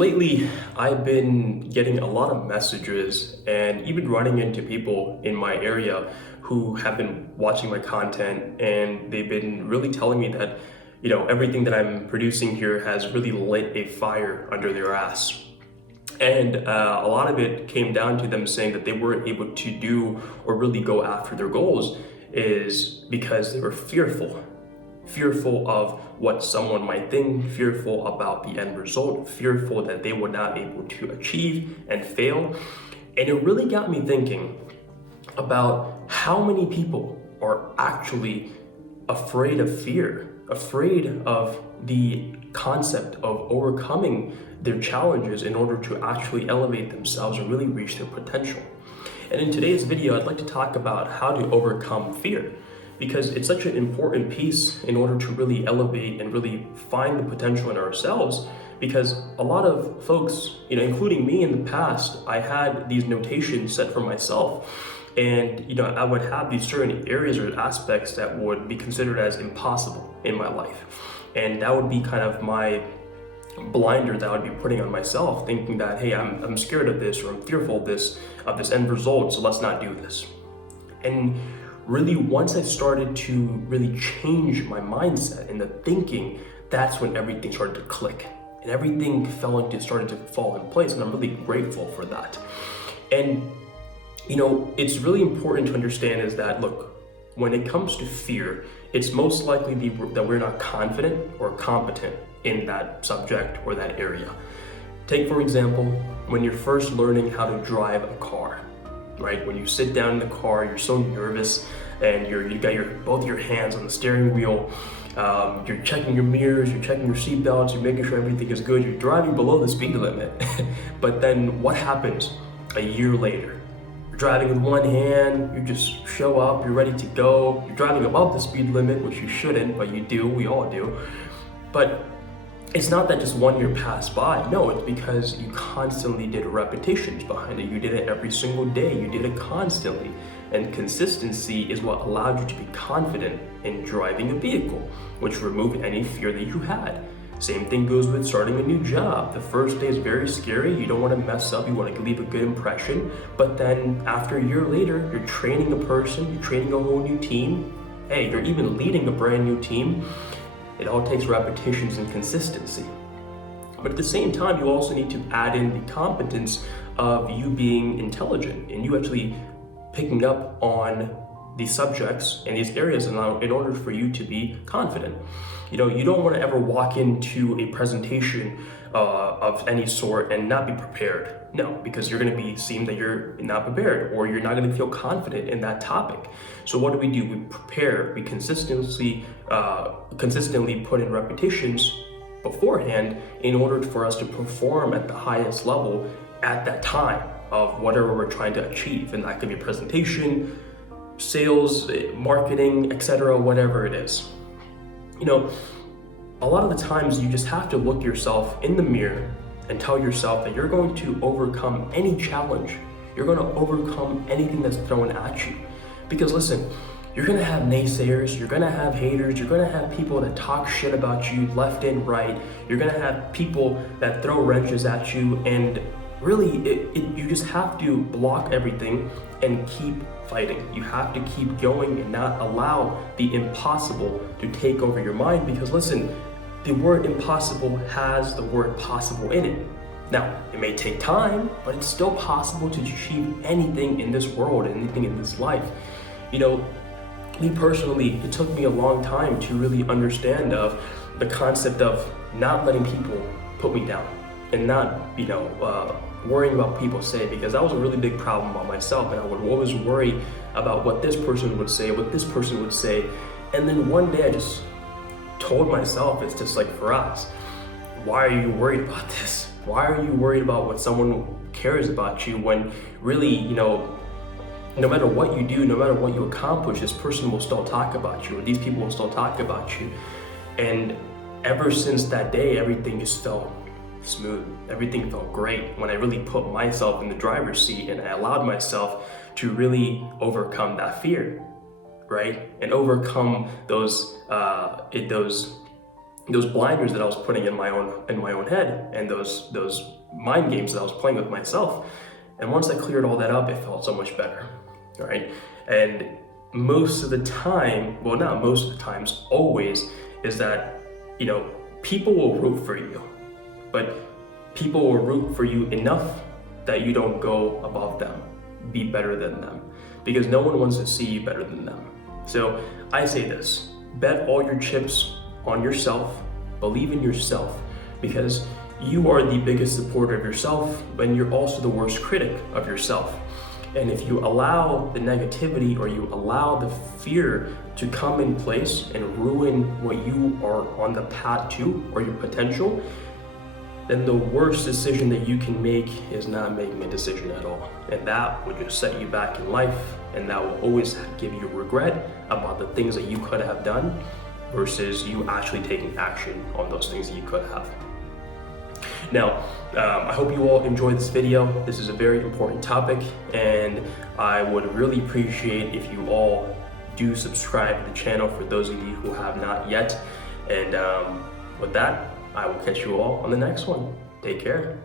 Lately, I've been getting a lot of messages and even running into people in my area who have been watching my content, and they've been really telling me that, everything that I'm producing here has really lit a fire under their ass. And a lot of it came down to them saying that they weren't able to do or really go after their goals is because they were fearful of what someone might think, fearful about the end result, fearful that they were not able to achieve and fail. And it really got me thinking about how many people are actually afraid of fear, afraid of the concept of overcoming their challenges in order to actually elevate themselves and really reach their potential. And in today's video, I'd like to talk about how to overcome fear, because it's such an important piece in order to really elevate and really find the potential in ourselves. Because a lot of folks, including me in the past, I had these notations set for myself. And I would have these certain areas or aspects that would be considered as impossible in my life. And that would be kind of my blinder that I would be putting on myself, thinking that, hey, I'm scared of this, or I'm fearful of this end result, so let's not do this. And really, once I started to really change my mindset and the thinking, that's when everything started to click and everything started to fall in place. And I'm really grateful for that. And it's really important to understand is that, look, when it comes to fear, it's most likely that we're not confident or competent in that subject or that area. Take, for example, when you're first learning how to drive a car, right? When you sit down in the car, you're so nervous, and you got both your hands on the steering wheel. You're checking your mirrors, you're checking your seat belts, you're making sure everything is good. You're driving below the speed limit. But then what happens a year later? You're driving with one hand, you just show up, you're ready to go. You're driving above the speed limit, which you shouldn't, but you do, we all do. But it's not that just 1 year passed by. No, it's because you constantly did repetitions behind it. You did it every single day. You did it constantly. And consistency is what allowed you to be confident in driving a vehicle, which removed any fear that you had. Same thing goes with starting a new job. The first day is very scary. You don't want to mess up. You want to leave a good impression. But then after a year later, you're training a person, you're training a whole new team. Hey, you're even leading a brand new team. It all takes repetitions and consistency. But at the same time, you also need to add in the competence of you being intelligent and you actually picking up on these subjects and these areas in order for you to be confident. You don't want to ever walk into a presentation of any sort and not be prepared. No, because you're going to be seen that you're not prepared, or you're not going to feel confident in that topic. So what do? We prepare. We consistently put in repetitions beforehand in order for us to perform at the highest level at that time of whatever we're trying to achieve. And that could be a presentation, sales, marketing, etc., whatever it is. A lot of the times you just have to look yourself in the mirror and tell yourself that you're going to overcome any challenge. You're going to overcome anything that's thrown at you. Because listen, you're going to have naysayers, you're going to have haters, you're going to have people that talk shit about you left and right. You're going to have people that throw wrenches at you, and really, you just have to block everything and keep fighting. You have to keep going and not allow the impossible to take over your mind, because listen, the word impossible has the word possible in it. Now, it may take time, but it's still possible to achieve anything in this world, anything in this life. Me personally, it took me a long time to really understand of the concept of not letting people put me down and not, worrying about what people say, because that was a really big problem about myself, and I would always worry about what this person would say, and then one day I just told myself, it's just like, Faraz, why are you worried about this? Why are you worried about what someone cares about you, when really, no matter what you do, no matter what you accomplish, this person will still talk about you, or these people will still talk about you. And ever since that day, everything just felt smooth. Everything felt great when I really put myself in the driver's seat and I allowed myself to really overcome that fear, right? And overcome those those blinders that I was putting in my own head, and those mind games that I was playing with myself. And once I cleared all that up, it felt so much better. All right. And most of the time, well, not most of the times, always, is that, people will root for you, but people will root for you enough that you don't go above them, be better than them, because no one wants to see you better than them. So I say this: bet all your chips on yourself, believe in yourself, because you are the biggest supporter of yourself, and you're also the worst critic of yourself. And if you allow the negativity, or you allow the fear to come in place and ruin what you are on the path to, or your potential, then the worst decision that you can make is not making a decision at all. And that will just set you back in life, and that will always give you regret about the things that you could have done versus you actually taking action on those things that you could have. Now, I hope you all enjoyed this video. This is a very important topic, and I would really appreciate if you all do subscribe to the channel for those of you who have not yet. And with that, I will catch you all on the next one. Take care.